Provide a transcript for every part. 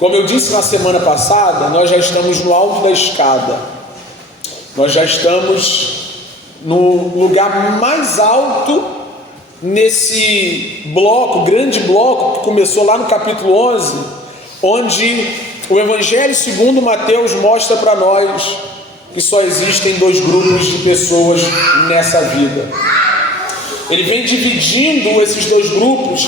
Como eu disse na semana passada, nós já estamos no alto da escada. Nós já estamos no lugar mais alto nesse bloco, grande bloco, que começou lá no capítulo 11, onde o Evangelho segundo Mateus mostra para nós que só existem dois grupos de pessoas nessa vida. Ele vem dividindo esses dois grupos,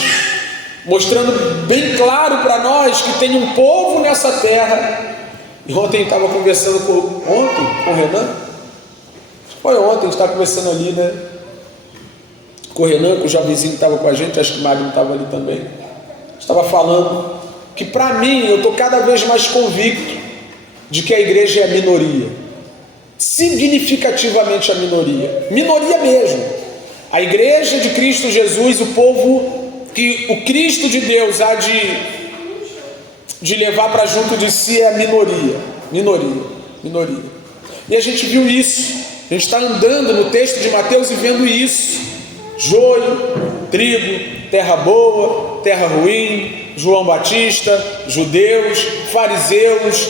mostrando bem claro para nós que tem um povo nessa terra. E ontem eu estava conversando com o Renan. Foi ontem, a gente estava conversando ali, né? Com o Renan, com o jovenzinho que estava com a gente, acho que o Magno estava ali também. Estava falando que para mim, eu estou cada vez mais convicto de que a igreja é a minoria. Significativamente a minoria. Minoria mesmo. A igreja de Cristo Jesus, o povo que o Cristo de Deus há de levar para junto de si é a minoria. E a gente viu isso. A gente está andando no texto de Mateus e vendo isso. Joio, trigo, terra boa, terra ruim, João Batista, judeus, fariseus,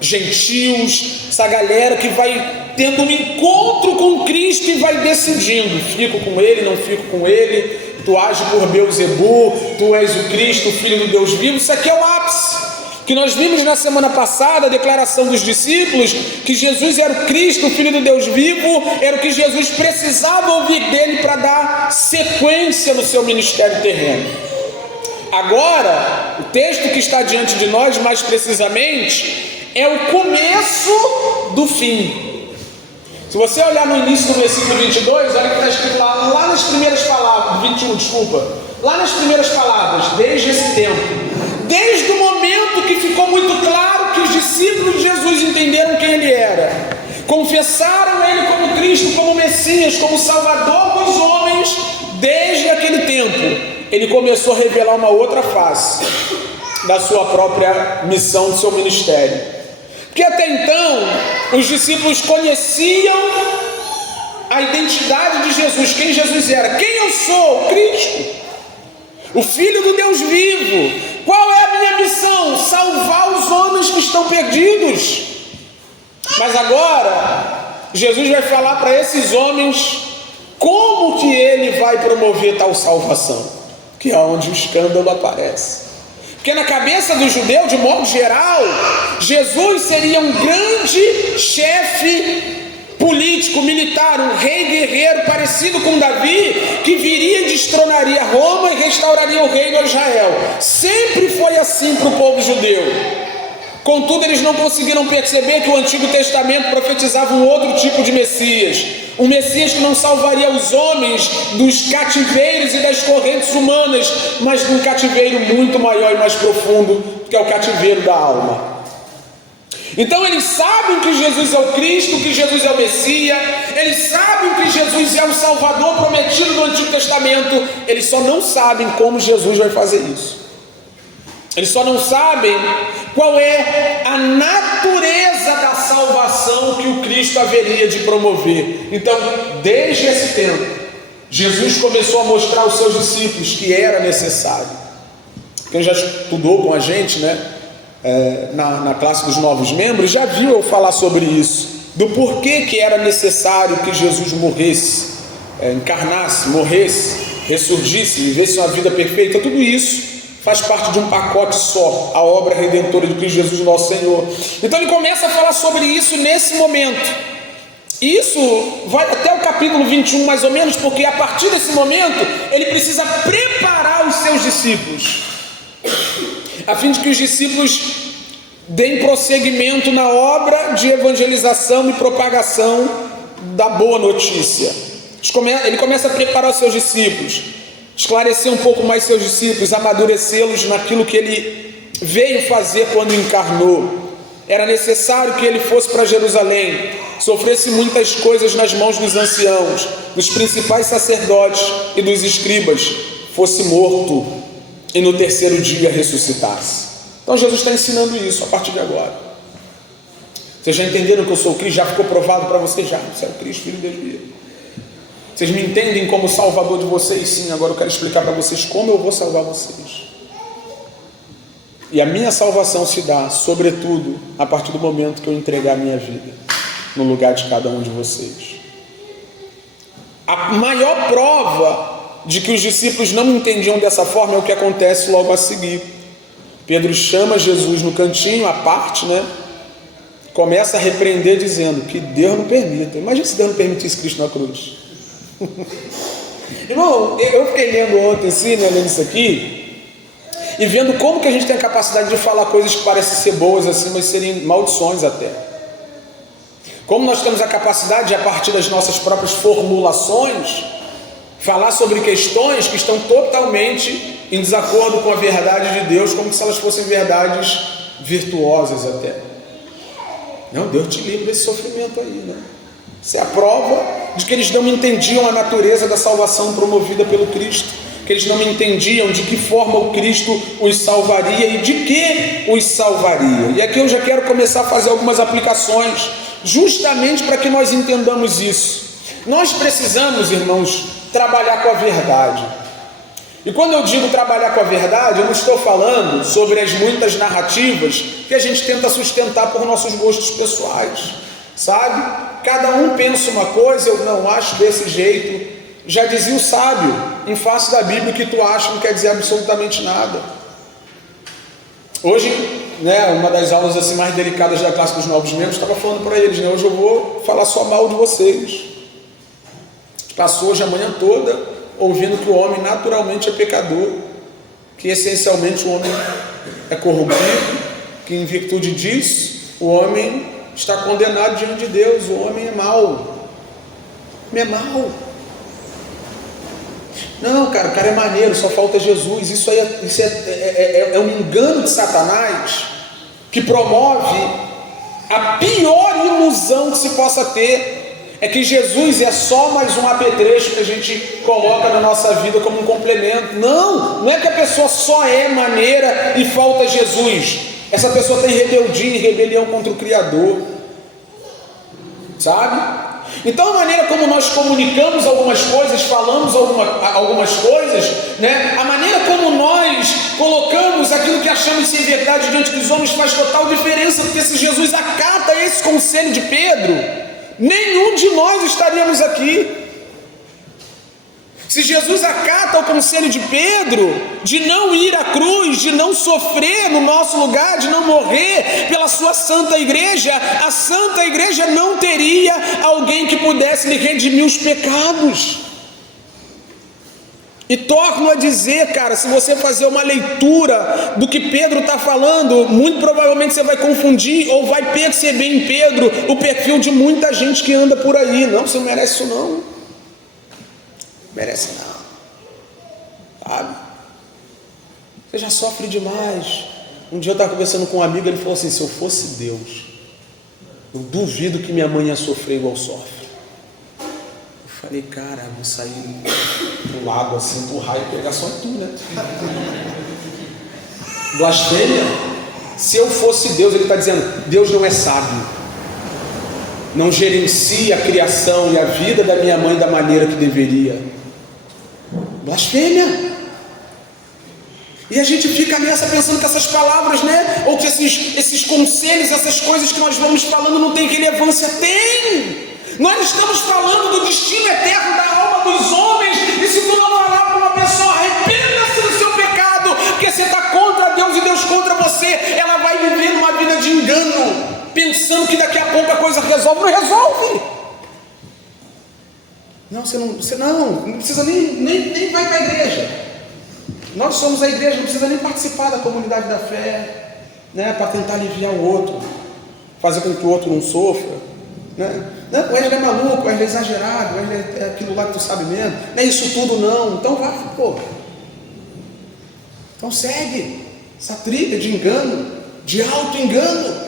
gentios, essa galera que vai tendo um encontro com Cristo e vai decidindo: fico com ele, não fico com ele, tu age por Beelzebu, tu és o Cristo, o Filho do Deus vivo. Isso aqui é o ápice que nós vimos na semana passada, a declaração dos discípulos, que Jesus era o Cristo, o Filho do Deus vivo, era o que Jesus precisava ouvir dele para dar sequência no seu ministério terreno. Agora, o texto que está diante de nós, mais precisamente, é o começo do fim. Se você olhar no início do versículo 22, olha que está escrito lá nas primeiras palavras, 21, desculpa, lá nas primeiras palavras, desde esse tempo, desde o momento que ficou muito claro que os discípulos de Jesus entenderam quem ele era, confessaram ele como Cristo, como Messias, como Salvador dos homens, desde aquele tempo, ele começou a revelar uma outra face da sua própria missão, do seu ministério. Porque até então, os discípulos conheciam a identidade de Jesus, quem Jesus era. Quem eu sou? Cristo, o Filho do Deus vivo. Qual é a minha missão? Salvar os homens que estão perdidos. Mas agora, Jesus vai falar para esses homens como que ele vai promover tal salvação, que é onde o escândalo aparece. Porque na cabeça do judeu, de modo geral, Jesus seria um grande chefe político, militar, um rei guerreiro parecido com Davi, que viria e destronaria Roma e restauraria o reino a Israel. Sempre foi assim para o povo judeu. Contudo, eles não conseguiram perceber que o Antigo Testamento profetizava um outro tipo de Messias, um Messias que não salvaria os homens dos cativeiros e das correntes humanas, mas de um cativeiro muito maior e mais profundo, que é o cativeiro da alma. Então eles sabem que Jesus é o Cristo, que Jesus é o Messias, eles sabem que Jesus é o Salvador prometido no Antigo Testamento, eles só não sabem como Jesus vai fazer isso. Eles só não sabem qual é a natureza da salvação que o Cristo haveria de promover. Então, desde esse tempo, Jesus começou a mostrar aos seus discípulos que era necessário. Quem já estudou com a gente, né? Na classe dos novos membros, já viu eu falar sobre isso, do porquê que era necessário que Jesus morresse, encarnasse, morresse, ressurgisse, vivesse uma vida perfeita. Tudo isso faz parte de um pacote só, a obra redentora de Cristo Jesus nosso Senhor. Então ele começa a falar sobre isso nesse momento. Isso vai até o capítulo 21 mais ou menos, porque a partir desse momento ele precisa preparar os seus discípulos, a fim de que os discípulos deem prosseguimento na obra de evangelização e propagação da boa notícia. Ele começa a preparar os seus discípulos, esclarecer um pouco mais seus discípulos, amadurecê-los naquilo que ele veio fazer quando encarnou. Era necessário que ele fosse para Jerusalém, sofresse muitas coisas nas mãos dos anciãos, dos principais sacerdotes e dos escribas, fosse morto e no terceiro dia ressuscitasse. Então Jesus está ensinando isso a partir de agora. Vocês já entenderam que eu sou o Cristo? Já ficou provado para vocês? Já, você é o Cristo, Filho de Deus vivo. Vocês me entendem como salvador de vocês? Sim, agora eu quero explicar para vocês como eu vou salvar vocês. E a minha salvação se dá, sobretudo, a partir do momento que eu entregar a minha vida no lugar de cada um de vocês. A maior prova de que os discípulos não entendiam dessa forma é o que acontece logo a seguir. Pedro chama Jesus no cantinho, à parte, começa a repreender dizendo que Deus não permita. Imagina se Deus não permitisse Cristo na cruz. Irmão, eu fiquei lendo ontem assim, lendo isso aqui, e vendo como que a gente tem a capacidade de falar coisas que parecem ser boas assim, mas serem maldições até. Como nós temos a capacidade de, a partir das nossas próprias formulações, falar sobre questões que estão totalmente em desacordo com a verdade de Deus, como se elas fossem verdades virtuosas até. Não, Deus te livra desse sofrimento aí, Isso é a prova de que eles não entendiam a natureza da salvação promovida pelo Cristo, que eles não entendiam de que forma o Cristo os salvaria e de que os salvaria. E aqui eu já quero começar a fazer algumas aplicações, justamente para que nós entendamos isso. Nós precisamos, irmãos, trabalhar com a verdade. E quando eu digo trabalhar com a verdade, eu não estou falando sobre as muitas narrativas que a gente tenta sustentar por nossos gostos pessoais, sabe? Cada um pensa uma coisa, eu não acho desse jeito. Já dizia o sábio, em face da Bíblia, o que tu acha não quer dizer absolutamente nada. Hoje, uma das aulas assim mais delicadas da classe dos novos membros, estava falando para eles, hoje eu vou falar só mal de vocês. Passou hoje a manhã toda ouvindo que o homem naturalmente é pecador, que essencialmente o homem é corrompido, que em virtude disso o homem está condenado diante de Deus, o homem é mau. O homem é mau. Não, cara, o cara é maneiro, só falta Jesus. Isso é um engano de Satanás que promove a pior ilusão que se possa ter. É que Jesus é só mais um apetrecho que a gente coloca na nossa vida como um complemento. Não é que a pessoa só é maneira e falta Jesus. Essa pessoa tem rebeldia e rebelião contra o Criador, sabe? Então a maneira como nós comunicamos algumas coisas, falamos algumas coisas, a maneira como nós colocamos aquilo que achamos ser verdade diante dos homens faz total diferença, porque se Jesus acata esse conselho de Pedro, nenhum de nós estaríamos aqui. Se Jesus acata o conselho de Pedro de não ir à cruz, de não sofrer no nosso lugar, de não morrer pela sua santa igreja, a santa igreja não teria alguém que pudesse lhe redimir os pecados. E torno a dizer, cara, se você fazer uma leitura do que Pedro está falando, muito provavelmente você vai confundir ou vai perceber em Pedro o perfil de muita gente que anda por aí. Não, você não merece isso não. Merece não, sabe? Você já sofre demais. Um dia eu estava conversando com um amigo, ele falou assim: se eu fosse Deus, eu duvido que minha mãe ia sofrer igual sofre. Eu falei, cara, eu vou sair pro lado assim, pro raio e pegar só tu, Blasfêmia. Se eu fosse Deus, ele está dizendo, Deus não é sábio, não gerencia a criação e a vida da minha mãe da maneira que deveria. Blasfêmia. E a gente fica nessa pensando que essas palavras, ou que esses conselhos, essas coisas que nós vamos falando não tem relevância. Tem. Nós estamos falando do destino eterno da alma dos homens, e se tu não falar para uma pessoa, arrependa-se do seu pecado, porque você está contra Deus e Deus contra você, ela vai viver uma vida de engano, pensando que daqui a pouco a coisa resolve. Não resolve. Não, você não precisa nem vai para a igreja. Nós somos a igreja, não precisa nem participar da comunidade da fé, para tentar aliviar o outro, fazer com que o outro não sofra, Não, o Wesley é maluco, o Wesley é exagerado, o Wesley é aquilo lá que tu sabe mesmo, não é isso tudo não. Então vai, Então segue essa trilha de engano, de auto-engano,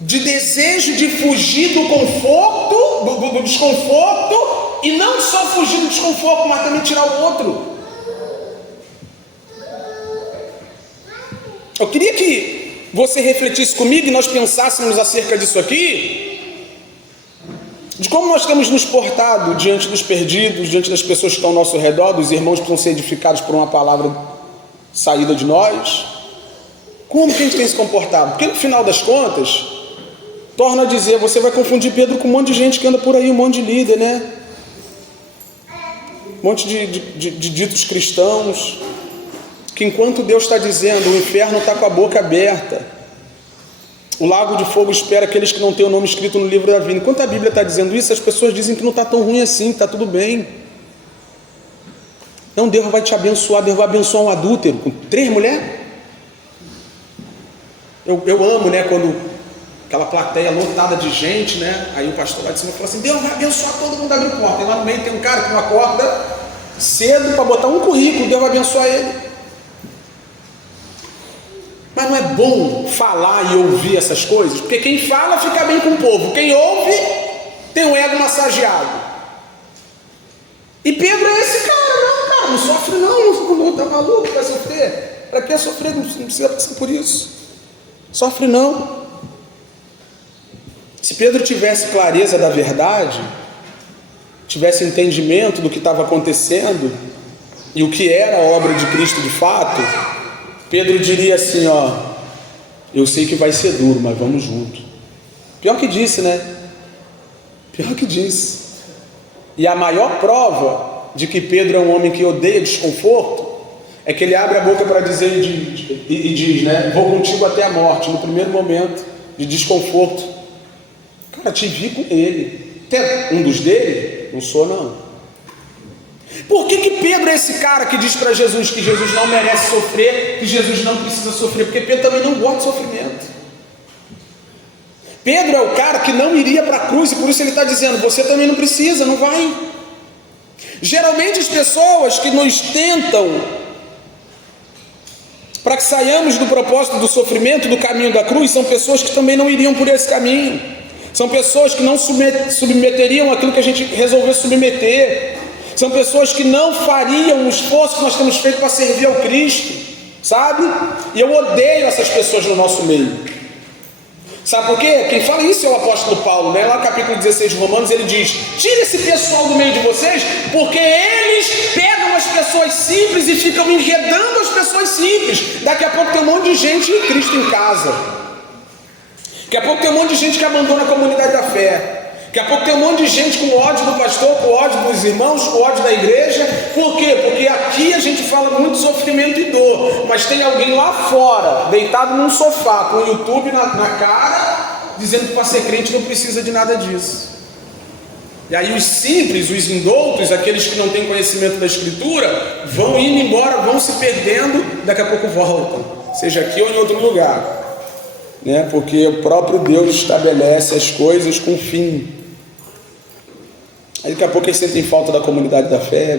de desejo de fugir do conforto, do desconforto, e não só fugir do desconforto, mas também tirar o outro. Eu queria que você refletisse comigo e nós pensássemos acerca disso aqui, de como nós temos nos portado diante dos perdidos, diante das pessoas que estão ao nosso redor, dos irmãos que precisam ser edificados por uma palavra saída de nós. Como que a gente tem se comportado? Porque no final das contas, torna a dizer, você vai confundir Pedro com um monte de gente que anda por aí, um monte de líder, né? Um monte de ditos cristãos, que enquanto Deus está dizendo, o inferno está com a boca aberta, o lago de fogo espera aqueles que não têm o nome escrito no livro da vida. Enquanto a Bíblia está dizendo isso, as pessoas dizem que não está tão ruim assim, está tudo bem. Não, Deus vai te abençoar. Deus vai abençoar um adúltero com 3 mulheres. Eu amo, né, quando aquela plateia lotada de gente, né, aí o pastor lá de cima fala assim, Deus vai abençoar todo mundo, abre porta. E lá no meio tem um cara que não acorda cedo para botar um currículo, Deus vai abençoar ele. Mas não é bom falar e ouvir essas coisas? Porque quem fala fica bem com o povo, quem ouve tem o ego massageado. E Pedro é esse cara, não sofre não tá maluco, vai sofrer. Para que sofrer? Não precisa passar por isso. Sofre não. Se Pedro tivesse clareza da verdade, tivesse entendimento do que estava acontecendo e o que era a obra de Cristo de fato, Pedro diria assim, eu sei que vai ser duro, mas vamos junto. Pior que disse, né? Pior que disse. E a maior prova de que Pedro é um homem que odeia desconforto é que ele abre a boca para dizer e diz, né? Vou contigo até a morte, no primeiro momento de desconforto. Cara, te vi com ele. Até um dos dele? Não sou não. Por que Pedro é esse cara que diz para Jesus que Jesus não merece sofrer, que Jesus não precisa sofrer? Porque Pedro também não gosta de sofrimento. Pedro é o cara que não iria para a cruz, e por isso ele está dizendo, você também não precisa, não vai. Geralmente as pessoas que nos tentam para que saiamos do propósito do sofrimento, do caminho da cruz, são pessoas que também não iriam por esse caminho. São pessoas que não submeteriam aquilo que a gente resolveu submeter. São pessoas que não fariam o esforço que nós temos feito para servir ao Cristo, sabe? E eu odeio essas pessoas no nosso meio. Sabe por quê? Quem fala isso é o apóstolo Paulo, né? Lá no capítulo 16 de Romanos ele diz, tira esse pessoal do meio de vocês, porque eles pegam as pessoas simples e ficam enredando as pessoas simples. Daqui a pouco tem um monte de gente em Cristo em casa. Daqui a pouco tem um monte de gente que abandona a comunidade da fé. Daqui a pouco tem um monte de gente com ódio do pastor, com ódio dos irmãos, com ódio da igreja. Por quê? Porque aqui a gente fala muito de sofrimento e dor, mas tem alguém lá fora, deitado num sofá, com o YouTube na cara, dizendo que para ser crente não precisa de nada disso. E aí os simples, os indoutos, aqueles que não têm conhecimento da Escritura, vão indo embora, vão se perdendo, daqui a pouco voltam, seja aqui ou em outro lugar, né? Porque o próprio Deus estabelece as coisas com fim. Aí daqui a pouco eles sentem falta da comunidade da fé,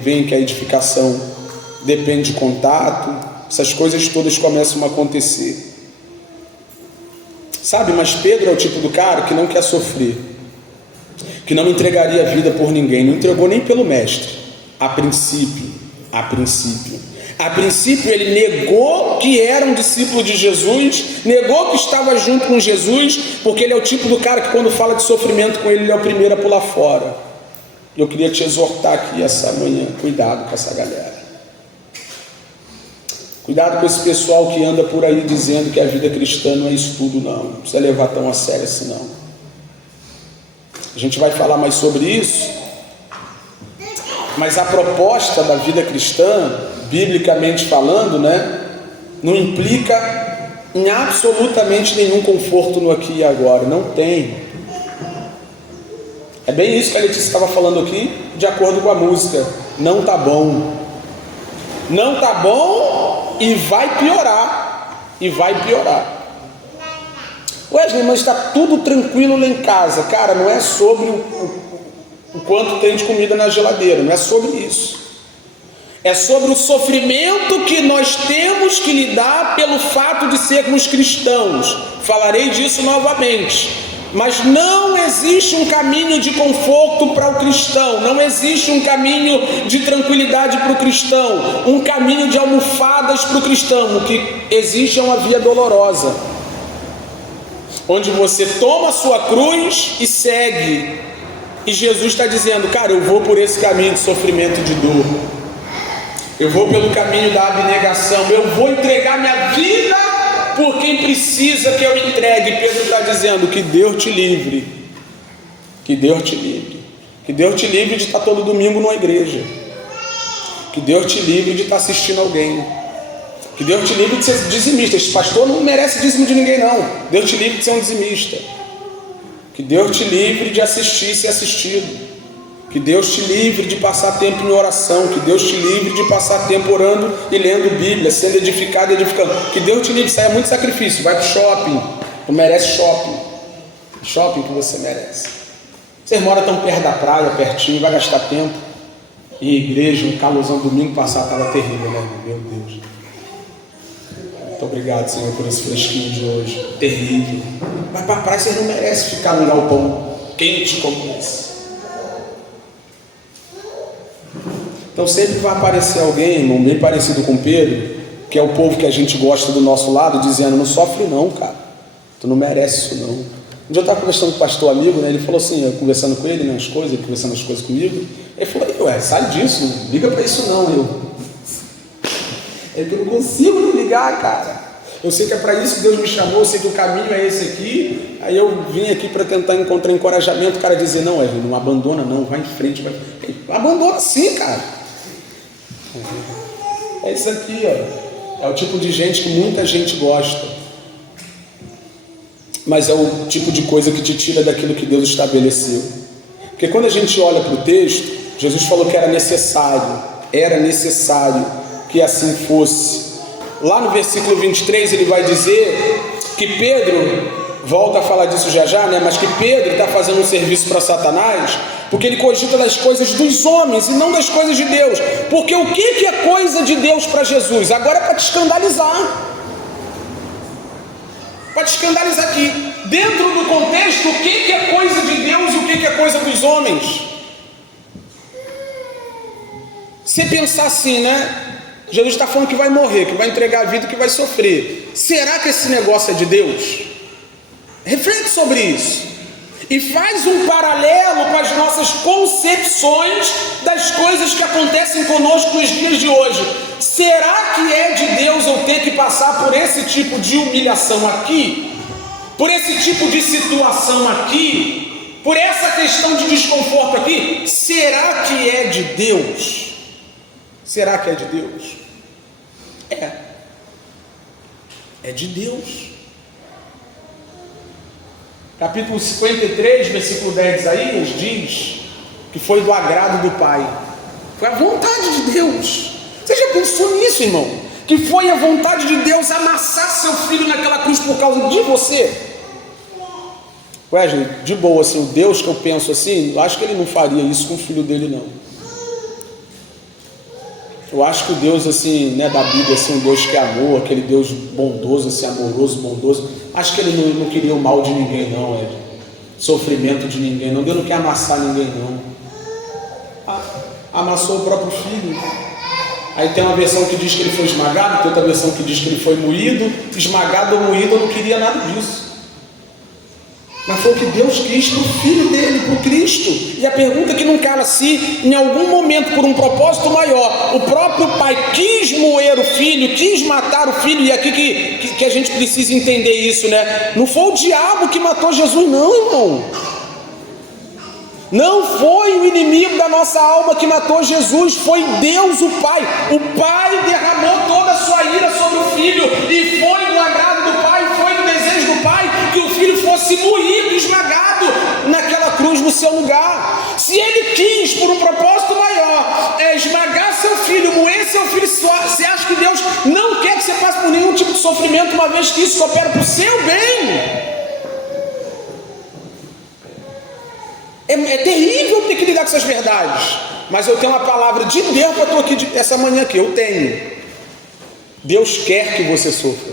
veem que a edificação depende de contato, essas coisas todas começam a acontecer. Sabe, mas Pedro é o tipo do cara que não quer sofrer, que não entregaria a vida por ninguém, não entregou nem pelo mestre, a princípio. A princípio ele negou que era um discípulo de Jesus, negou que estava junto com Jesus, porque ele é o tipo do cara que quando fala de sofrimento com ele, ele é o primeiro a pular fora. Eu queria te exortar aqui essa manhã, cuidado com essa galera. Cuidado com esse pessoal que anda por aí dizendo que a vida cristã não é isso tudo, não precisa levar tão a sério assim não. A gente vai falar mais sobre isso, mas a proposta da vida cristã, biblicamente falando, né, não implica em absolutamente nenhum conforto no aqui e agora, não tem. É bem isso que a Letícia estava falando aqui, de acordo com a música, não tá bom. Não tá bom e vai piorar, Wesley, mas está tudo tranquilo lá em casa. Cara, não é sobre o quanto tem de comida na geladeira, não é sobre isso. É sobre o sofrimento que nós temos que lidar pelo fato de sermos cristãos. Falarei disso novamente. Mas não existe um caminho de conforto para o cristão, não existe um caminho de tranquilidade para o cristão, um caminho de almofadas para o cristão. O que existe é uma via dolorosa, onde você toma a sua cruz e segue. E Jesus está dizendo, cara, eu vou por esse caminho de sofrimento e de dor. Eu vou pelo caminho da abnegação. Eu vou entregar minha vida por quem precisa que eu entregue. Pedro está dizendo, que Deus te livre. Que Deus te livre. Que Deus te livre de estar todo domingo numa igreja. Que Deus te livre de estar assistindo alguém. Que Deus te livre de ser dizimista. Esse pastor não merece dízimo de ninguém, não. Deus te livre de ser um dizimista. Que Deus te livre de assistir e ser assistido. Que Deus te livre de passar tempo em oração. Que Deus te livre de passar tempo orando e lendo Bíblia, sendo edificado e edificando. Que Deus te livre, isso aí é muito sacrifício. Vai para o shopping. Tu merece shopping. Shopping que você merece. Você mora tão perto da praia, pertinho, vai gastar tempo. E igreja, um calorzão domingo passado estava terrível, né? Meu Deus. Muito obrigado, Senhor, por esse fresquinho de hoje. Terrível. Vai para a praia, você não merece ficar num galpão quente como esse. Então sempre vai aparecer alguém, irmão, bem parecido com Pedro, que é o povo que a gente gosta do nosso lado, dizendo, não sofre não, cara. Tu não merece isso não. Um dia eu estava conversando com o pastor amigo, né? Ele falou assim, eu conversando com ele, né, as coisas, ele conversando as coisas comigo. Ele falou, ué, sai disso, não liga para isso não. Eu não consigo não ligar, cara. Eu sei que é para isso que Deus me chamou, eu sei que o caminho é esse aqui. Aí eu vim aqui para tentar encontrar encorajamento, o cara dizer, não, Evelyn, não abandona não, vai em frente. Vai... Abandona sim, cara. É isso aqui, ó. É o tipo de gente que muita gente gosta. Mas é o tipo de coisa que te tira daquilo que Deus estabeleceu. Porque quando a gente olha para o texto, Jesus falou que era necessário que assim fosse. Lá no versículo 23 ele vai dizer que Pedro, volta a falar disso já já, né? Mas que Pedro está fazendo um serviço para Satanás, porque ele cogita das coisas dos homens e não das coisas de Deus. Porque o que é coisa de Deus para Jesus? Agora é para te escandalizar. Para te escandalizar aqui. Dentro do contexto, o que é coisa de Deus e o que é coisa dos homens? Você pensar assim, né? Jesus está falando que vai morrer, que vai entregar a vida, que vai sofrer. Será que esse negócio é de Deus? Reflete sobre isso. E faz um paralelo com as nossas concepções das coisas que acontecem conosco nos dias de hoje. Será que é de Deus eu ter que passar por esse tipo de humilhação aqui? Por esse tipo de situação aqui? Por essa questão de desconforto aqui? Será que é de Deus? Será que é de Deus? É de Deus. Capítulo 53, versículo 10 de Isaías diz que foi do agrado do Pai. Foi a vontade de Deus. Você já pensou nisso, irmão? Que foi a vontade de Deus amassar seu filho naquela cruz por causa de você? Wesley, de boa, assim, o Deus que eu penso assim, eu acho que ele não faria isso com o filho dele, não. Eu acho que o Deus, assim, né, da Bíblia, assim, um Deus que é amor, aquele Deus bondoso, assim, amoroso, bondoso, acho que ele não queria o mal de ninguém, não, sofrimento de ninguém, não. Deus não quer amassar ninguém, não. Amassou o próprio filho. Aí tem uma versão que diz que ele foi esmagado, tem outra versão que diz que ele foi moído. Esmagado ou moído, eu não queria nada disso. Mas foi o que Deus quis para o Filho dele, para o Cristo. E a pergunta que não cala, se em algum momento, por um propósito maior, o próprio Pai quis moer o Filho, quis matar o Filho, e aqui que a gente precisa entender isso, né? Não foi o diabo que matou Jesus, não, irmão. Não foi o inimigo da nossa alma que matou Jesus, foi Deus o Pai. O Pai derramou toda a sua ira sobre o Filho, e foi do agrado do Pai, foi do desejo do Pai que o Filho fosse moído, esmagado naquela cruz no seu lugar. Se ele quis, por um propósito maior, esmagar seu filho, moer seu filho, você acha que Deus não quer que você passe por nenhum tipo de sofrimento, uma vez que isso opera para o seu bem? É terrível ter que lidar com essas verdades, mas eu tenho uma palavra de Deus para eu estou aqui essa manhã aqui. Eu tenho. Deus quer que você sofra.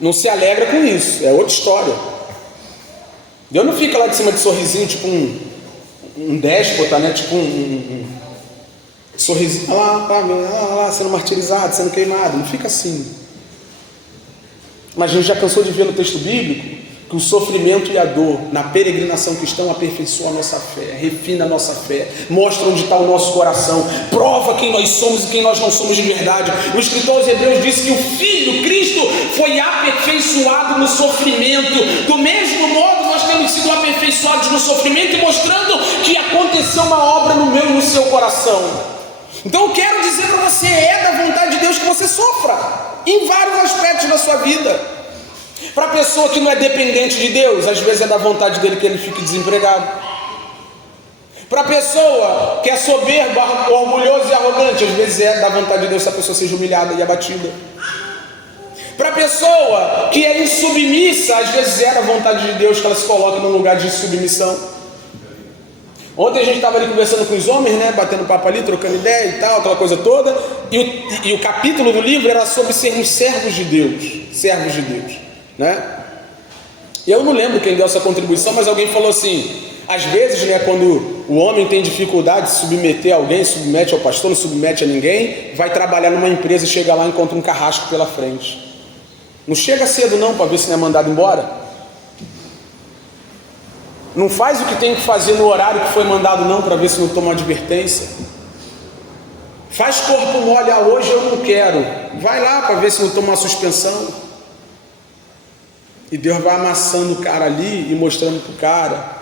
Não se alegra com isso, é outra história. Deus não fica lá de cima de sorrisinho, tipo um déspota, né? Tipo um sorrisinho, lá, sendo martirizado, sendo queimado. Não fica assim. Mas a gente já cansou de ver no texto bíblico que o sofrimento e a dor na peregrinação cristã aperfeiçoam a nossa fé, refina a nossa fé, mostra onde está o nosso coração, prova quem nós somos e quem nós não somos de verdade. O escritor aos Hebreus disse que o Filho, Cristo, foi aperfeiçoado no sofrimento. Do mesmo modo, nós temos sido aperfeiçoados no sofrimento e mostrando que aconteceu uma obra no meu e no seu coração. Então eu quero dizer para você, é da vontade de Deus que você sofra, em vários aspectos da sua vida. Para a pessoa que não é dependente de Deus, às vezes é da vontade dele que ele fique desempregado. Para a pessoa que é soberba, orgulhoso e arrogante, às vezes é da vontade de Deus que a pessoa seja humilhada e abatida. Para a pessoa que é insubmissa, às vezes é da vontade de Deus que ela se coloque num lugar de submissão. Ontem a gente estava ali conversando com os homens, né, batendo papo ali, trocando ideia e tal, aquela coisa toda, e o capítulo do livro era sobre sermos servos de Deus, né? E eu não lembro quem deu essa contribuição, mas alguém falou assim, às vezes, né, quando o homem tem dificuldade de submeter a alguém, submete ao pastor, não submete a ninguém, vai trabalhar numa empresa e chega lá e encontra um carrasco pela frente. Não chega cedo não, para ver se não é mandado embora. Não faz o que tem que fazer no horário que foi mandado não, para ver se não toma uma advertência. Faz corpo mole, hoje eu não quero. Vai lá para ver se não toma uma suspensão. E Deus vai amassando o cara ali e mostrando para o cara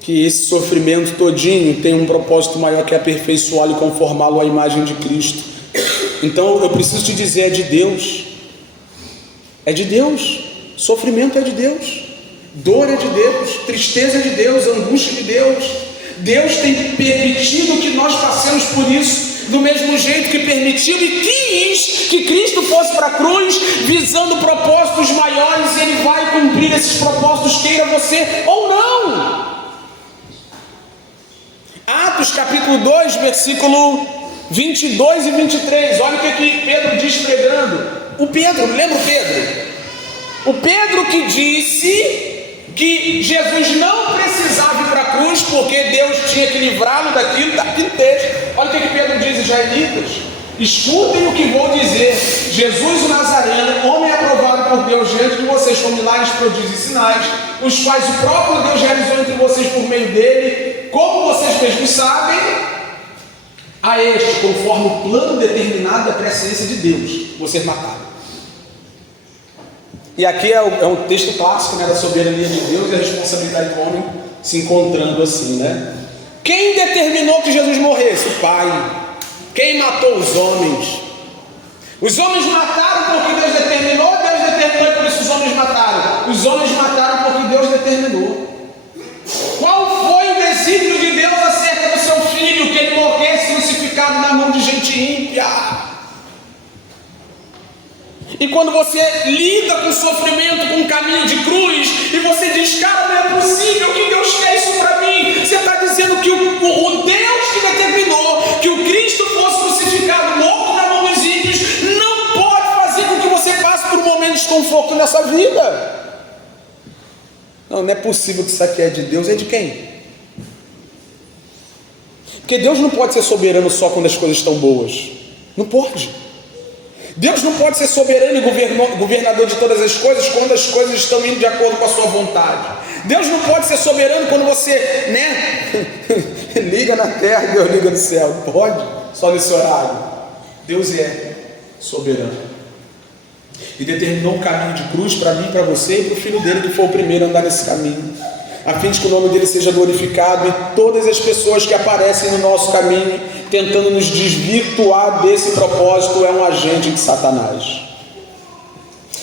que esse sofrimento todinho tem um propósito maior, que é aperfeiçoá-lo e conformá-lo à imagem de Cristo. Então eu preciso te dizer, é de Deus. É de Deus. Sofrimento é de Deus. Dor é de Deus, tristeza é de Deus, angústia é de Deus. Deus tem permitido que nós passemos por isso, do mesmo jeito que permitiu e quis que Cristo fosse para a cruz, visando propósitos maiores, e Ele vai cumprir esses propósitos, queira você ou não. Atos capítulo 2, versículo 22 e 23, olha o que Pedro diz pregando. O Pedro, lembra o Pedro? O Pedro que disse que Jesus não precisava ir para a cruz, porque Deus tinha que livrá-lo daquilo texto. Olha o que Pedro diz, israelitas: escutem o que vou dizer. Jesus o Nazareno, homem aprovado por Deus diante de vocês com milagres, prodígios e sinais, os quais o próprio Deus realizou entre vocês por meio dele, como vocês mesmos sabem, a este, conforme o plano determinado da presciência de Deus, vocês mataram. E aqui é um texto clássico, né, da soberania de Deus e a responsabilidade do homem se encontrando assim, né? Quem determinou que Jesus morresse? O Pai. Quem matou os homens? Os homens mataram porque Deus determinou e por isso os homens mataram. Os homens mataram porque Deus determinou. Qual foi o desígnio de Deus acerca do seu filho? Que ele morresse crucificado na mão de gente ímpia. E quando você lida com sofrimento, com um caminho de cruz, e você diz, cara, não é possível que Deus quer isso para mim, você está dizendo que o Deus que determinou que o Cristo fosse crucificado, morto na mão dos ímpios, não pode fazer com que você passe por um momento de desconforto nessa vida. Não é possível que isso aqui é de Deus. É de quem? Porque Deus não pode ser soberano só quando as coisas estão boas. Não pode. Deus não pode ser soberano e governador de todas as coisas quando as coisas estão indo de acordo com a sua vontade. Deus não pode ser soberano quando você, né, liga na terra e Deus liga no céu. Pode? Só nesse horário. Deus é soberano. E determinou um caminho de cruz para mim, para você e para o filho dele, que foi o primeiro a andar nesse caminho, a fim de que o nome dele seja glorificado, e todas as pessoas que aparecem no nosso caminho tentando nos desvirtuar desse propósito é um agente de Satanás.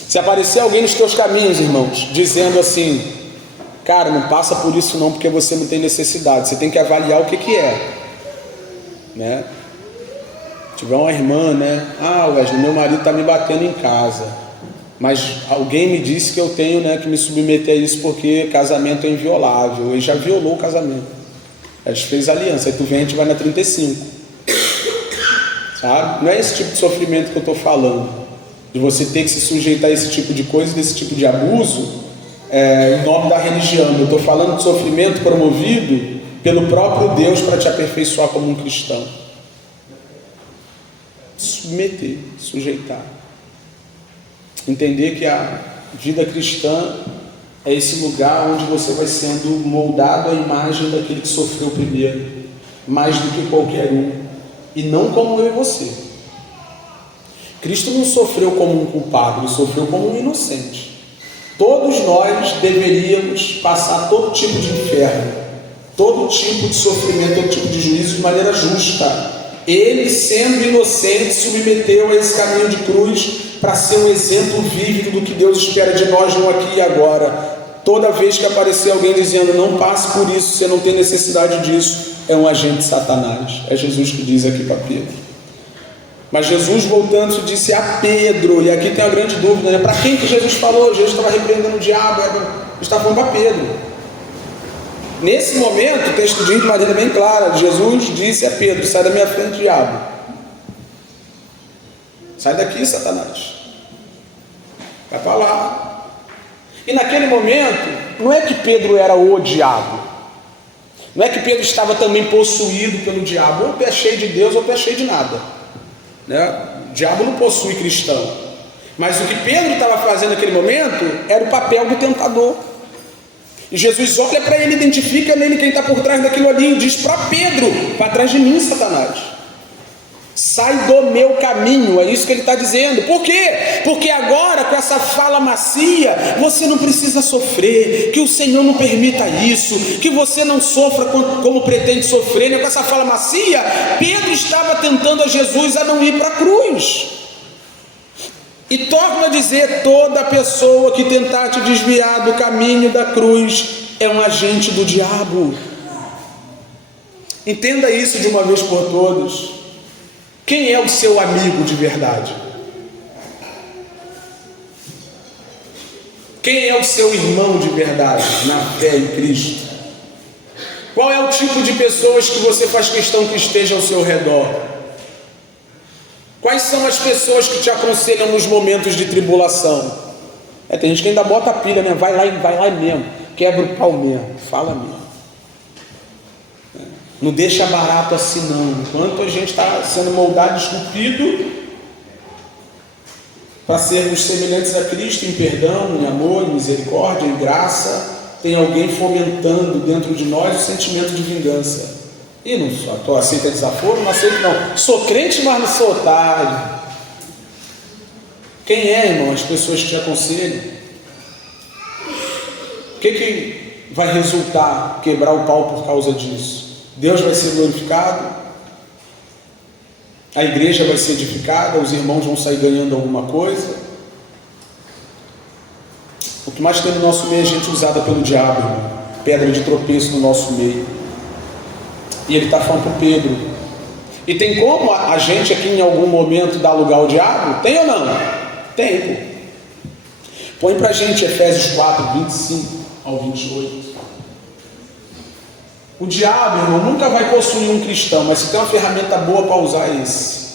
Se aparecer alguém nos teus caminhos, irmãos, dizendo assim, cara, não passa por isso não, porque você não tem necessidade, você tem que avaliar o que é, né? Tiver uma irmã, né? Wesley, meu marido está me batendo em casa, mas alguém me disse que eu tenho, né, que me submeter a isso porque casamento é inviolável. Ele já violou o casamento, a gente fez aliança, aí tu vem, a gente vai na 35, sabe? Não é esse tipo de sofrimento que eu estou falando, de você ter que se sujeitar a esse tipo de coisa, desse tipo de abuso, em nome da religião. Eu estou falando de sofrimento promovido pelo próprio Deus para te aperfeiçoar como um cristão. Submeter, sujeitar, entender que Vida cristã é esse lugar onde você vai sendo moldado à imagem daquele que sofreu primeiro, mais do que qualquer um, e não como eu e você. Cristo não sofreu como um culpado, ele sofreu como um inocente. Todos nós deveríamos passar todo tipo de inferno, todo tipo de sofrimento, todo tipo de juízo de maneira justa. Ele, sendo inocente, submeteu a esse caminho de cruz para ser um exemplo vívido do que Deus espera de nós no aqui e agora. Toda vez que aparecer alguém dizendo não passe por isso, você não tem necessidade disso, é um agente de Satanás. É Jesus que diz aqui para Pedro. Mas Jesus, voltando, disse a Pedro, e aqui tem uma grande dúvida, né? Para quem que Jesus falou? Jesus estava repreendendo o diabo, ele estava falando para Pedro. Nesse momento, o texto diz de maneira bem clara: Jesus disse a Pedro: sai da minha frente, diabo. Sai daqui, Satanás. Vai para lá. E naquele momento, não é que Pedro era o diabo, não é que Pedro estava também possuído pelo diabo, ou pé cheio de Deus ou pé cheio de nada, né? O diabo não possui cristão, mas o que Pedro estava fazendo naquele momento era o papel do tentador. E Jesus olha para ele, identifica nele quem está por trás daquilo ali e diz para Pedro: para trás de mim, Satanás, sai do meu caminho. É isso que ele está dizendo. Por quê? Porque agora, com essa fala macia, você não precisa sofrer, que o Senhor não permita isso, que você não sofra como pretende sofrer, né? Com essa fala macia, Pedro estava tentando a Jesus a não ir para a cruz. E torna a dizer: toda pessoa que tentar te desviar do caminho da cruz é um agente do diabo. Entenda isso de uma vez por todas. Quem é o seu amigo de verdade? Quem é o seu irmão de verdade na fé em Cristo? Qual é o tipo de pessoas que você faz questão que esteja ao seu redor? Quais são as pessoas que te aconselham nos momentos de tribulação? Tem gente que ainda bota a pilha, né? Vai lá mesmo, quebra o pau mesmo, fala mesmo. Não deixa barato assim não. Enquanto a gente está sendo moldado, esculpido para sermos semelhantes a Cristo em perdão, em amor, em misericórdia, em graça, tem alguém fomentando dentro de nós o sentimento de vingança. E não só aceita desaforo, não aceito não. Sou crente, mas não sou otário. Quem é, irmão? As pessoas que te aconselham. O que vai resultar quebrar o pau por causa disso? Deus vai ser glorificado, a igreja vai ser edificada, os irmãos vão sair ganhando alguma coisa. O que mais tem no nosso meio é gente usada pelo diabo, irmão. Pedra de tropeço no nosso meio. E ele está falando para Pedro. E tem como a gente aqui em algum momento dar lugar ao diabo? Tem ou não? Tem, pô. Põe para a gente Efésios 4, 25 ao 28. O diabo, irmão, nunca vai possuir um cristão, mas se tem uma ferramenta boa para usar, é esse.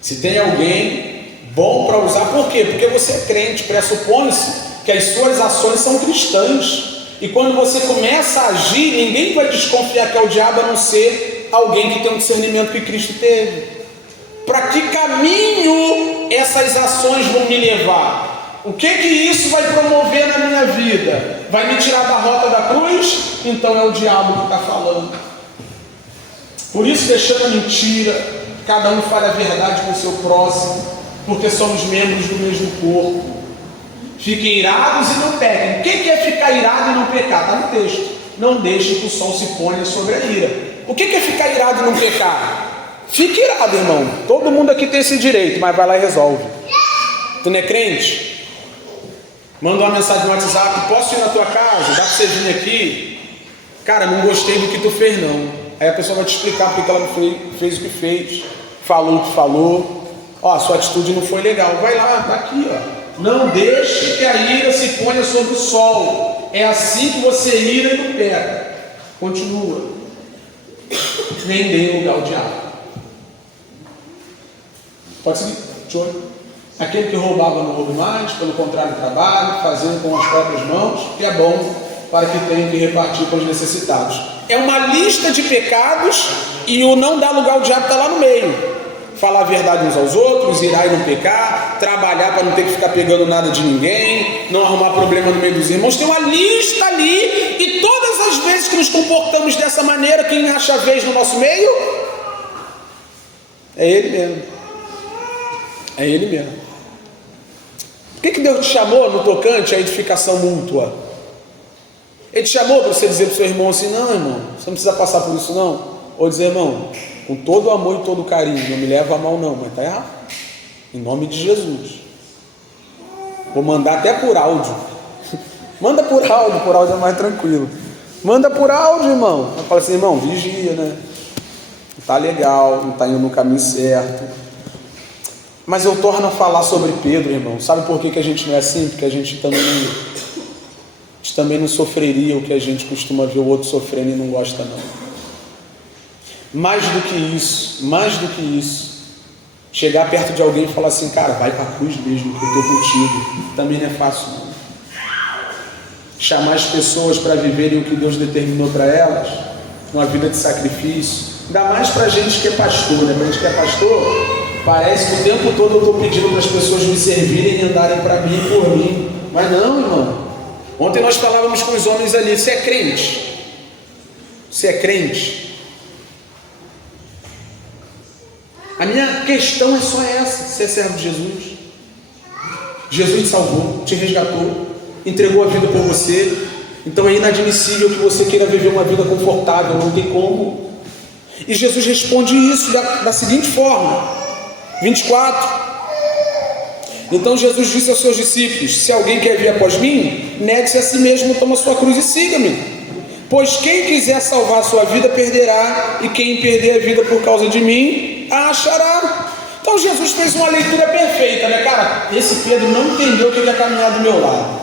Se tem alguém bom para usar, por quê? Porque você é crente, pressupõe-se que as suas ações são cristãs. E quando você começa a agir, ninguém vai desconfiar que é o diabo, a não ser alguém que tem um discernimento que Cristo teve. Para que caminho essas ações vão me levar? O que isso vai promover na minha vida? Vai me tirar da rota da cruz? Então é o diabo que está falando. Por isso, deixando a mentira, cada um fale a verdade com o seu próximo, porque somos membros do mesmo corpo. Fiquem irados e não pequem. Quem quer ficar irado e não pecar? Está no texto. Não deixe que o sol se ponha sobre a ira. O que é ficar irado e não pecar? Fique irado, irmão. Todo mundo aqui tem esse direito, mas vai lá e resolve. Tu não é crente? Manda uma mensagem no WhatsApp: posso ir na tua casa? Dá para você vir aqui? Cara, não gostei do que tu fez não. Aí a pessoa vai te explicar porque ela não fez o que fez, falou o que falou. Ó, a sua atitude não foi legal. Vai lá, tá aqui, ó. Não deixe que a ira se ponha sobre o sol. É assim que você ira e não peca. Continua. Nem dê lugar ao diabo. Pode seguir. Aquele que roubava não roube mais, pelo contrário trabalhe, fazendo com as próprias mãos, que é bom, para que tenha que repartir com os necessitados. É uma lista de pecados e o não dar lugar ao diabo está lá no meio. falar a verdade uns aos outros, irar e não pecar, trabalhar para não ter que ficar pegando nada de ninguém, não arrumar problema no meio dos irmãos. Tem uma lista ali, e todas as vezes que nos comportamos dessa maneira, quem acha a vez no nosso meio? É ele mesmo. É ele mesmo. Por que Deus te chamou no tocante à edificação mútua? Ele te chamou para você dizer para o seu irmão assim: não, irmão, você não precisa passar por isso não. Ou dizer: irmão, com todo o amor e todo o carinho, não me leva a mal não, mas está errado. Em nome de Jesus. Vou mandar até por áudio. Manda por áudio é mais tranquilo. Manda por áudio, irmão. Aí fala assim: irmão, vigia, né? Não está legal, não está indo no caminho certo. Mas eu torno a falar sobre Pedro, irmão. Sabe por que a gente não é assim? Porque a gente também não sofreria o que a gente costuma ver o outro sofrendo e não gosta não. Mais do que isso, chegar perto de alguém e falar assim: cara, vai para a cruz mesmo, que eu estou contigo. Também não é fácil não. Chamar as pessoas para viverem o que Deus determinou para elas, uma vida de sacrifício. Ainda mais para a gente que é pastor, né? Para a gente que é pastor, parece que o tempo todo eu estou pedindo para as pessoas me servirem e andarem para mim e por mim. Mas não, irmão. Ontem nós falávamos com os homens ali: você é crente? Você é crente? A minha questão é só essa: você é servo de Jesus? Jesus te salvou, te resgatou, entregou a vida por você. Então é inadmissível que você queira viver uma vida confortável, não tem como. E Jesus responde isso da seguinte forma, 24: então Jesus disse aos seus discípulos: se alguém quer vir após mim, negue-se a si mesmo, toma sua cruz e siga-me. Pois quem quiser salvar a sua vida perderá, e quem perder a vida por causa de mim a achará. Então Jesus fez uma leitura perfeita, né, cara? Esse Pedro não entendeu o que é caminhar do meu lado,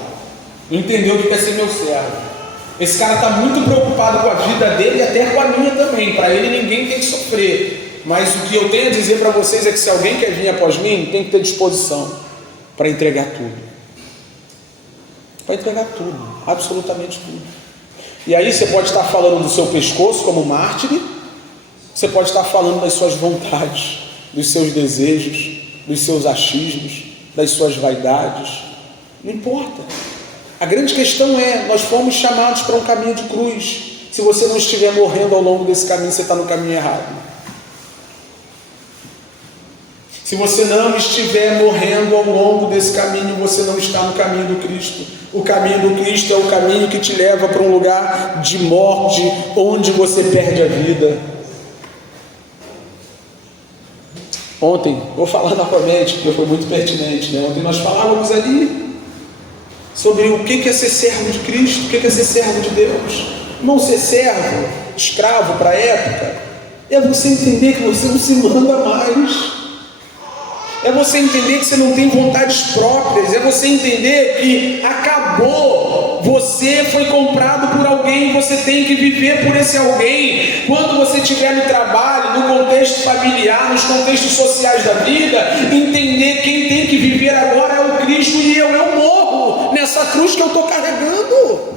não entendeu o que é ser meu servo. Esse cara está muito preocupado com a vida dele e até com a minha também. Para ele ninguém tem que sofrer. Mas o que eu tenho a dizer para vocês é que se alguém quer vir após mim, tem que ter disposição para entregar tudo. Para entregar tudo, absolutamente tudo. E aí você pode estar falando do seu pescoço como mártir, você pode estar falando das suas vontades, dos seus desejos, dos seus achismos, das suas vaidades. Não importa. A grande questão é: nós fomos chamados para um caminho de cruz. Se você não estiver morrendo ao longo desse caminho, você está no caminho errado. Se você não estiver morrendo ao longo desse caminho, você não está no caminho do Cristo. O caminho do Cristo é o caminho que te leva para um lugar de morte, onde você perde a vida. Ontem, vou falar novamente, porque foi muito pertinente, né? Ontem nós falávamos ali sobre o que é ser servo de Cristo, o que é ser servo de Deus. Não ser servo, escravo para a época, é você entender que você não se manda mais. É você entender que você não tem vontades próprias. É você entender que acabou. Você foi comprado por alguém. Você tem que viver por esse alguém. Quando você estiver no trabalho, no contexto familiar, nos contextos sociais da vida, entender quem tem que viver agora é o Cristo. E eu morro nessa cruz que eu estou carregando.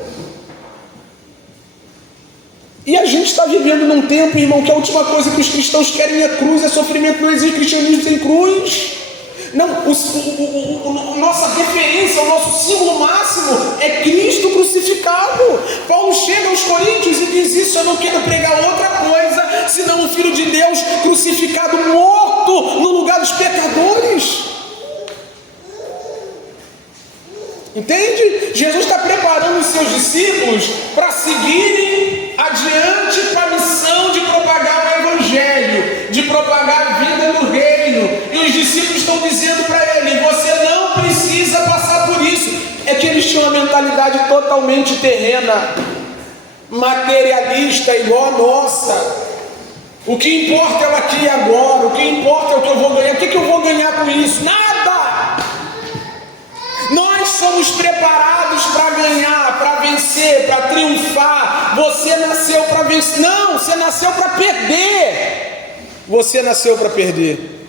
E a gente está vivendo num tempo, irmão, que a última coisa que os cristãos querem é cruz, é sofrimento. Não existe cristianismo sem cruz. Não, nossa referência, o nosso símbolo máximo é Cristo crucificado. Paulo chega aos Coríntios e diz isso: eu não quero pregar outra coisa senão o Filho de Deus crucificado, morto no lugar dos pecadores. Entende? Jesus está preparando os seus discípulos para seguirem adiante para a missão de propagar o Evangelho, de propagar a vida do reino. E os discípulos estão dizendo para ele: você não precisa passar por isso. É que eles tinham uma mentalidade totalmente terrena, materialista, igual a nossa. O que importa é o aqui e agora. O que importa é o que eu vou ganhar. O que eu vou ganhar com isso? Nada! Nós somos preparados para ganhar, para vencer, para triunfar. Você nasceu para vencer. Não, você nasceu para perder. Você nasceu para perder.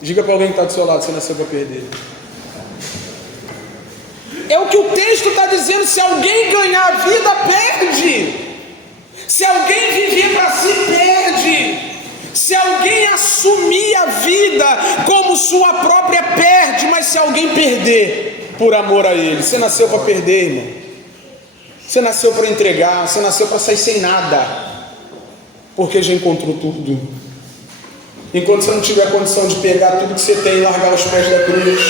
Diga para alguém que está do seu lado: você nasceu para perder. É o que o texto está dizendo. Se alguém ganhar a vida, perde. Se alguém viver para si, perde. Se alguém assumir sua própria perde, mas se alguém perder por amor a Ele, você nasceu para perder, irmão. Você nasceu para entregar, você nasceu para sair sem nada, porque já encontrou tudo. Enquanto você não tiver condição de pegar tudo que você tem e largar aos pés da cruz,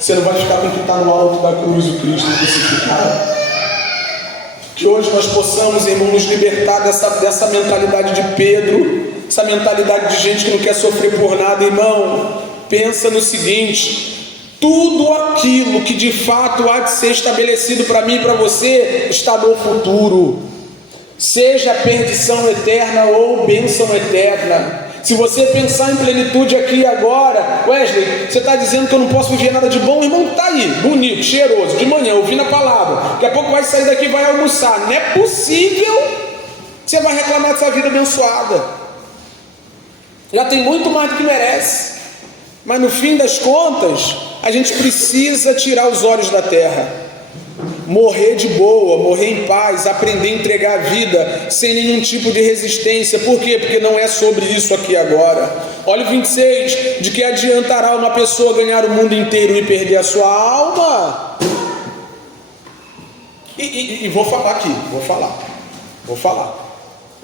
você não vai ficar com o que está no alto da cruz, o Cristo crucificado. Que hoje nós possamos, irmão, nos libertar dessa mentalidade de Pedro, essa mentalidade de gente que não quer sofrer por nada. Irmão, pensa no seguinte: tudo aquilo que de fato há de ser estabelecido para mim e para você está no futuro, seja perdição eterna ou bênção eterna. Se você pensar em plenitude aqui e agora, Wesley, você está dizendo que eu não posso viver nada de bom? Irmão, está aí, bonito, cheiroso, de manhã, ouvindo a palavra, daqui a pouco vai sair daqui e vai almoçar. Não é possível que você vai reclamar dessa vida abençoada. Já tem muito mais do que merece, mas no fim das contas, a gente precisa tirar os olhos da terra, morrer de boa, morrer em paz, aprender a entregar a vida sem nenhum tipo de resistência. Por quê? Porque não é sobre isso aqui agora. Olha o 26, de que adiantará uma pessoa ganhar o mundo inteiro e perder a sua alma? E vou falar aqui, vou falar.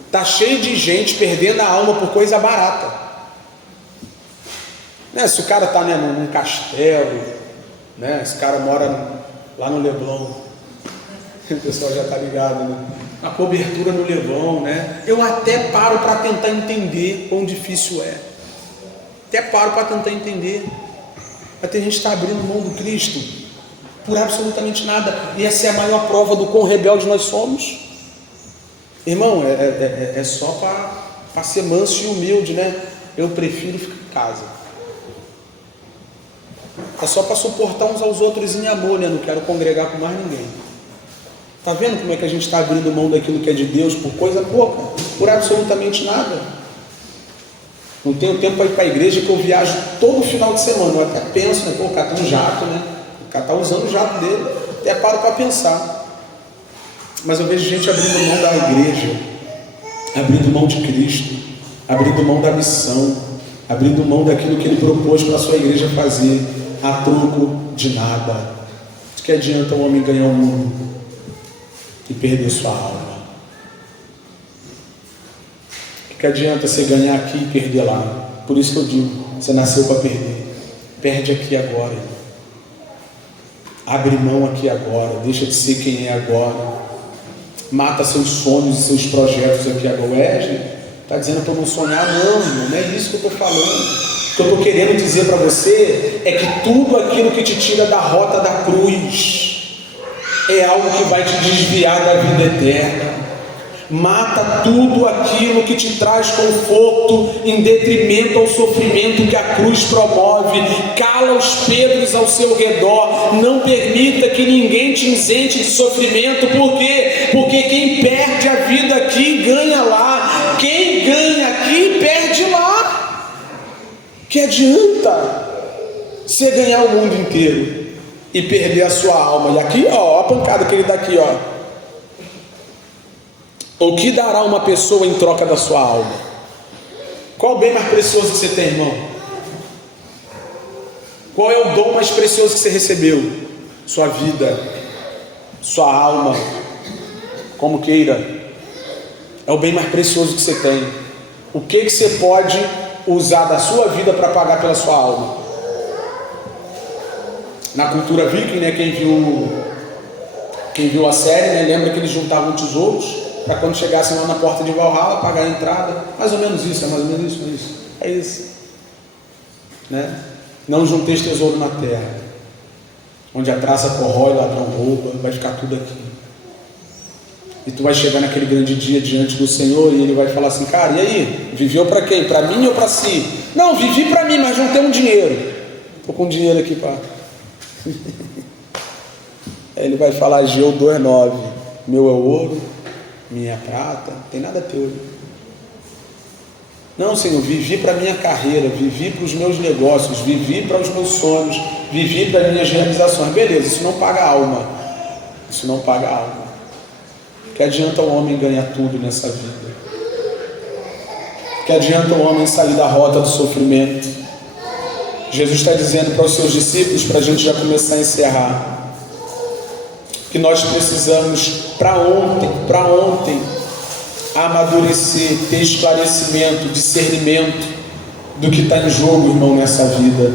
Está cheio de gente perdendo a alma por coisa barata, né? Se o cara está, né, num castelo, né? Esse cara mora lá no Leblon, o pessoal já está ligado, né? A cobertura no Leblon, né? Eu até paro para tentar entender quão difícil é. Até paro para tentar entender. Mas tem gente que está abrindo mão do Cristo por absolutamente nada. E essa é a maior prova do quão rebelde nós somos. Irmão, é só para ser manso e humilde, né? Eu prefiro ficar em casa. É só para suportar uns aos outros em amor, né? Não quero congregar com mais ninguém. Está vendo como é que a gente está abrindo mão daquilo que é de Deus por coisa pouca, por absolutamente nada? Não tenho tempo para ir para a igreja, que eu viajo todo final de semana. Eu até penso, né? Pô, o cara tem um jato, né? O cara está usando o jato dele. Até paro para pensar. Mas eu vejo gente abrindo mão da igreja, abrindo mão de Cristo, abrindo mão da missão, abrindo mão daquilo que Ele propôs para a sua igreja fazer, a troco de nada. De que adianta o homem ganhar o mundo e perder sua alma? O que adianta você ganhar aqui e perder lá? Por isso que eu digo, você nasceu para perder. Perde aqui agora. Abre mão aqui agora. Deixa de ser quem é agora. Mata seus sonhos e seus projetos aqui agora. Wesley, está dizendo para eu não sonhar? Não, não é isso que eu estou falando. O que eu estou querendo dizer para você é que tudo aquilo que te tira da rota da cruz é algo que vai te desviar da vida eterna. Mata tudo aquilo que te traz conforto em detrimento ao sofrimento que a cruz promove. Cala os Pedros ao seu redor. Não permita que ninguém te isente de sofrimento. Por quê? Porque quem perde a vida aqui ganha lá. Quem ganha aqui perde lá. Que adianta você ganhar o mundo inteiro e perder a sua alma? E aqui, ó, a pancada que ele dá aqui, ó. O que dará uma pessoa em troca da sua alma? Qual o bem mais precioso que você tem, irmão? Qual é o dom mais precioso que você recebeu? Sua vida, sua alma, como queira. É o bem mais precioso que você tem. O que você pode usar da sua vida para pagar pela sua alma? Na cultura viking, né, quem viu a série, né, lembra que eles juntavam tesouros para quando chegassem lá na porta de Valhalla pagar a entrada. Mais ou menos isso, é isso, né? Não junteis tesouro na terra, onde a traça corrói, o ladrão rouba, vai ficar tudo aqui. E tu vai chegar naquele grande dia diante do Senhor e Ele vai falar assim: cara, e aí? Viveu para quem? Para mim ou para si? Não, vivi para mim, mas não tenho dinheiro. Estou com dinheiro aqui para... Aí Ele vai falar: Ageu 2,9, meu é ouro, minha é prata, não tem nada teu. Não, Senhor, vivi para a minha carreira, vivi para os meus negócios, vivi para os meus sonhos, vivi para as minhas realizações. Beleza, isso não paga a alma. Isso não paga a alma. Que adianta o homem ganhar tudo nessa vida? Que adianta o homem sair da rota do sofrimento? Jesus está dizendo para os seus discípulos, para a gente já começar a encerrar, que nós precisamos para ontem, amadurecer, ter esclarecimento, discernimento do que está em jogo, irmão, nessa vida.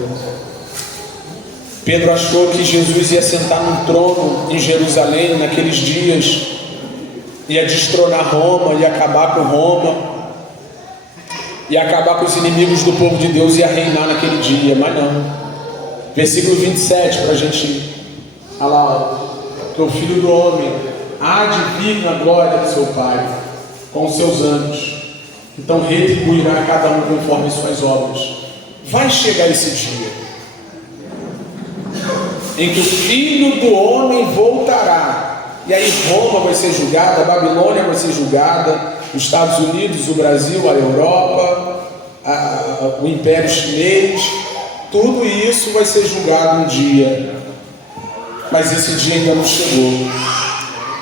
Pedro achou que Jesus ia sentar num trono em Jerusalém naqueles dias, ia destronar Roma, ia acabar com Roma, ia acabar com os inimigos do povo de Deus, ia reinar naquele dia, mas não. Versículo 27 para a gente falar, que o Filho do Homem há de vir na glória de seu Pai com os seus anjos, então retribuirá a cada um conforme suas obras. Vai chegar esse dia em que o Filho do Homem voltará, e aí Roma vai ser julgada, a Babilônia vai ser julgada, os Estados Unidos, o Brasil, a Europa, o Império Chinês, tudo isso vai ser julgado um dia, mas esse dia ainda não chegou.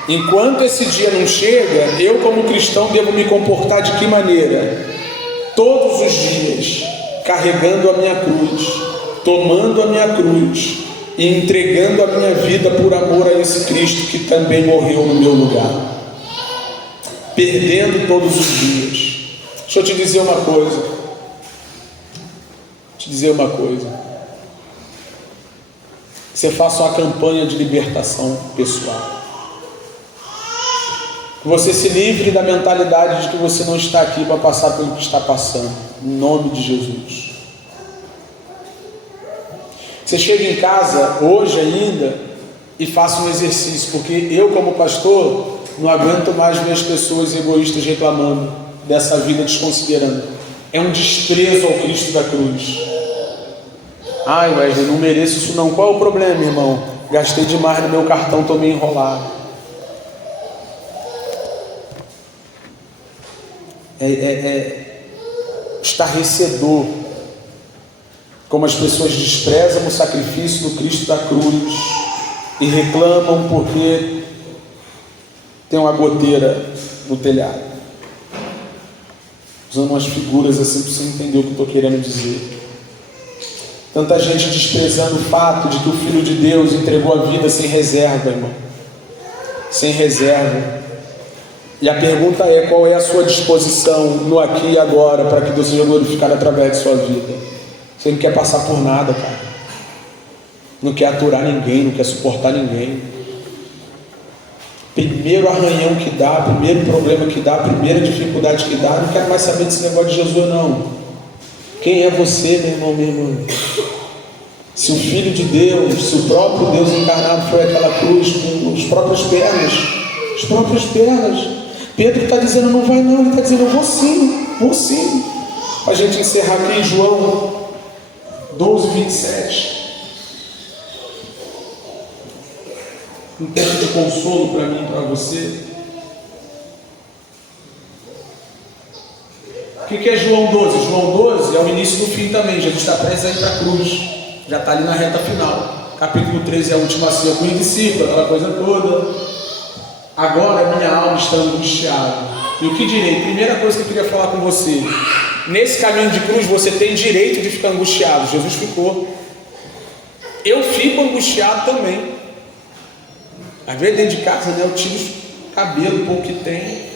Enquanto esse dia não chega, eu como cristão devo me comportar de que maneira? Todos os dias, carregando a minha cruz, tomando a minha cruz e entregando a minha vida por amor a esse Cristo que também morreu no meu lugar, perdendo todos os dias. Deixa eu te dizer uma coisa, você faça uma campanha de libertação pessoal, que você se livre da mentalidade de que você não está aqui para passar pelo que está passando, em nome de Jesus. Você chega em casa hoje ainda e faça um exercício, porque eu como pastor não aguento mais ver as pessoas egoístas reclamando dessa vida, desconsiderando. É um desprezo ao Cristo da cruz. Ai, Wesley, não mereço isso não. Qual é o problema, irmão? Gastei demais no meu cartão, estou meio enrolado. É estarrecedor como as pessoas desprezam o sacrifício do Cristo da cruz e reclamam porque tem uma goteira no telhado, usando umas figuras assim para você entender o que eu estou querendo dizer. Tanta gente desprezando o fato de que o Filho de Deus entregou a vida sem reserva, irmão, sem reserva. E a pergunta é: qual é a sua disposição no aqui e agora para que Deus seja glorificado através de sua vida? Você não quer passar por nada, cara. Não quer aturar ninguém, não quer suportar ninguém. Primeiro arranhão que dá, primeiro problema que dá, primeira dificuldade que dá, não quero mais saber desse negócio de Jesus, não. Quem é você, meu irmão, minha irmã? Se o Filho de Deus, se o próprio Deus encarnado foi aquela cruz com as próprias pernas, Pedro está dizendo: não vai não, ele está dizendo: vou sim. Para a gente encerrar aqui em João 12, 27. Um tempo de consolo para mim e para você. O que é João 12? João 12 é o início do fim também. Jesus está prestes a ir para a cruz, já está ali na reta final. Capítulo 13 é a última ceia com o discípulo, aquela coisa toda. Agora minha alma está angustiada. E o que direi? Primeira coisa que eu queria falar com você: nesse caminho de cruz você tem direito de ficar angustiado. Jesus ficou. Eu fico angustiado também. Às vezes dentro de casa, né, eu tiro o cabelo, o pouco que tem.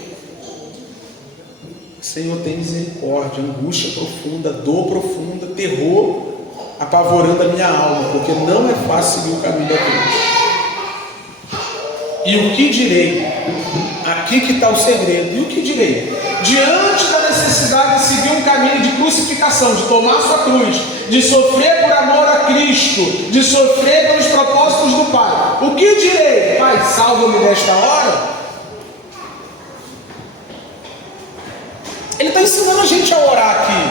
Senhor, tem misericórdia, angústia profunda, dor profunda, terror apavorando a minha alma, porque não é fácil seguir o caminho da cruz. E o que direi? Aqui que está o segredo. E o que direi? Diante da necessidade de seguir um caminho de crucificação, de tomar sua cruz, de sofrer por amor a Cristo, de sofrer pelos propósitos do Pai, o que direi? Pai, salva-me nesta hora. Ele está ensinando a gente a orar aqui.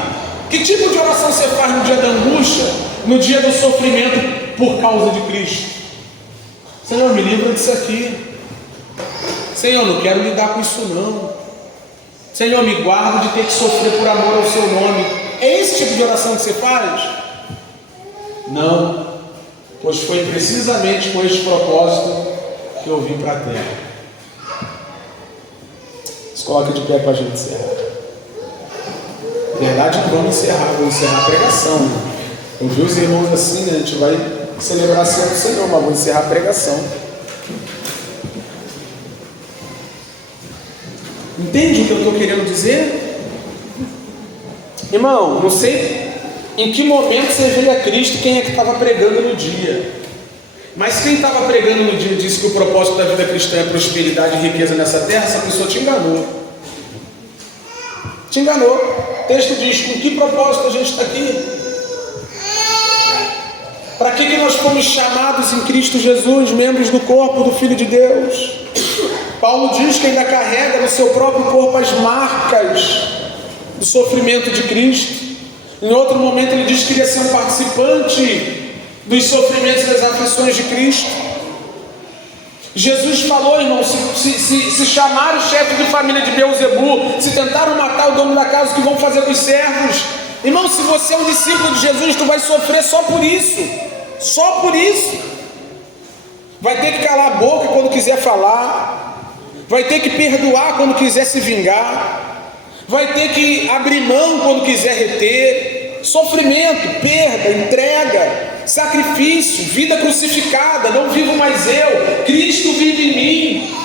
Que tipo de oração você faz no dia da angústia, no dia do sofrimento por causa de Cristo? Senhor, me livra disso aqui. Senhor, não quero lidar com isso não. Senhor, me guarda de ter que sofrer por amor ao seu nome. É esse tipo de oração que você faz? Não, pois foi precisamente com este propósito que eu vim para a terra. Se coloca de pé para a gente encerrar. Na verdade, não vamos encerrar, vamos encerrar a pregação. Eu vi os irmãos assim, né? A gente vai celebrar a ceia do Senhor, mas vou encerrar a pregação. Entende o que eu estou querendo dizer? Irmão, não sei em que momento você veio a Cristo, quem é que estava pregando no dia. Mas quem estava pregando no dia e disse que o propósito da vida cristã é prosperidade e riqueza nessa terra, essa pessoa te enganou. Te enganou. O texto diz, com que propósito a gente está aqui? Para que nós fomos chamados em Cristo Jesus, membros do corpo do Filho de Deus? Paulo diz que ainda carrega no seu próprio corpo as marcas do sofrimento de Cristo. Em outro momento ele diz que queria ser um participante dos sofrimentos e das aflições de Cristo. Jesus falou, irmão, se chamar o chefe de família de Beelzebu, se tentaram matar o dono da casa, o que vão fazer com os servos? Irmão, se você é um discípulo de Jesus, tu vai sofrer só por isso. Só por isso. Vai ter que calar a boca quando quiser falar. Vai ter que perdoar quando quiser se vingar. Vai ter que abrir mão quando quiser reter. Sofrimento, perda, entrega, sacrifício, vida crucificada. Não vivo mais eu, Cristo vive em mim.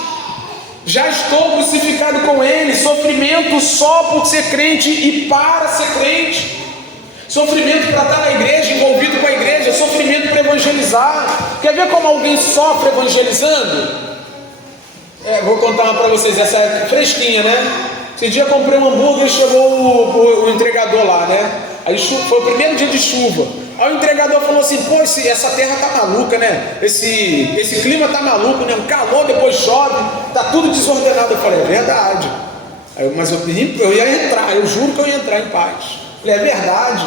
Já estou crucificado com Ele. Sofrimento só por ser crente e para ser crente. Sofrimento para estar na igreja, envolvido com a igreja. Sofrimento para evangelizar. Quer ver como alguém sofre evangelizando? Vou contar uma para vocês. Essa é fresquinha, né? Esse dia eu comprei um hambúrguer e chegou o entregador lá, né? Aí foi o primeiro dia de chuva. Aí o entregador falou assim, pô, essa terra tá maluca, né? Esse clima tá maluco, né? Um calor, depois chove, tá tudo desordenado. Eu falei, é verdade. Mas eu ia entrar, eu juro que eu ia entrar em paz. Eu falei, é verdade.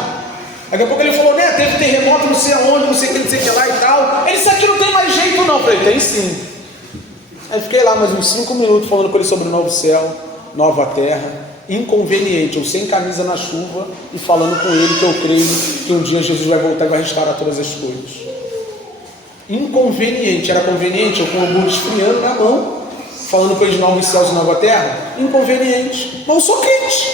Daqui a pouco ele falou, né? Teve terremoto, não sei aonde, não sei o que lá e tal. Ele disse, aqui não tem mais jeito não. Eu falei, tem sim. Aí fiquei lá mais uns 5 minutos falando com ele sobre o novo céu, nova terra. Inconveniente, eu sem camisa na chuva e falando com ele que eu creio que um dia Jesus vai voltar e vai restaurar todas as coisas. Inconveniente, era conveniente eu com o hambúrguer esfriando na mão, falando com ele de novos céus e nova terra? Inconveniente, mas eu sou crente.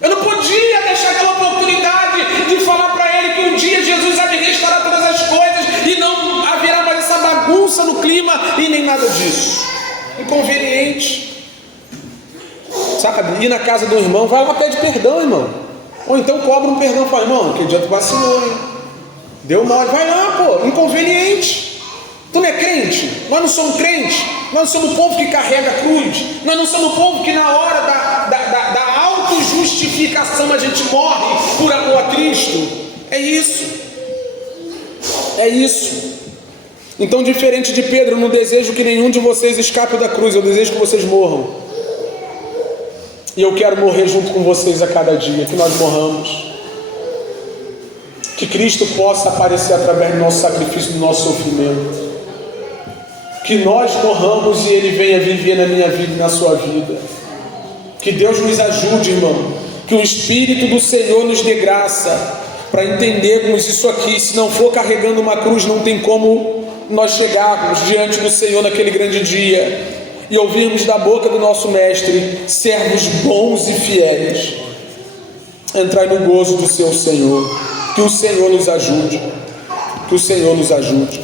Eu não podia deixar aquela oportunidade de falar para ele que um dia Jesus vai restaurar todas as coisas e não haverá mais essa bagunça no clima e nem nada disso. Inconveniente. Sabe, ir na casa do irmão, vai lá, pede perdão, irmão. Ou então cobra um perdão, fala, irmão, que dia tu vacilou, hein? Deu mal, vai lá, pô, inconveniente. Tu não é crente? Nós não somos crentes. Nós não somos o povo que carrega a cruz. Nós não somos o povo que na hora da autojustificação a gente morre por amor a Cristo. É isso. É isso. Então, diferente de Pedro, eu não desejo que nenhum de vocês escape da cruz. Eu desejo que vocês morram. E eu quero morrer junto com vocês a cada dia, que nós morramos. Que Cristo possa aparecer através do nosso sacrifício, do nosso sofrimento. Que nós morramos e Ele venha viver na minha vida e na sua vida. Que Deus nos ajude, irmão. Que o Espírito do Senhor nos dê graça para entendermos isso aqui. Se não for carregando uma cruz, não tem como nós chegarmos diante do Senhor naquele grande dia e ouvirmos da boca do nosso Mestre, servos bons e fiéis, entrai no gozo do seu Senhor. Que o Senhor nos ajude. Que o Senhor nos ajude.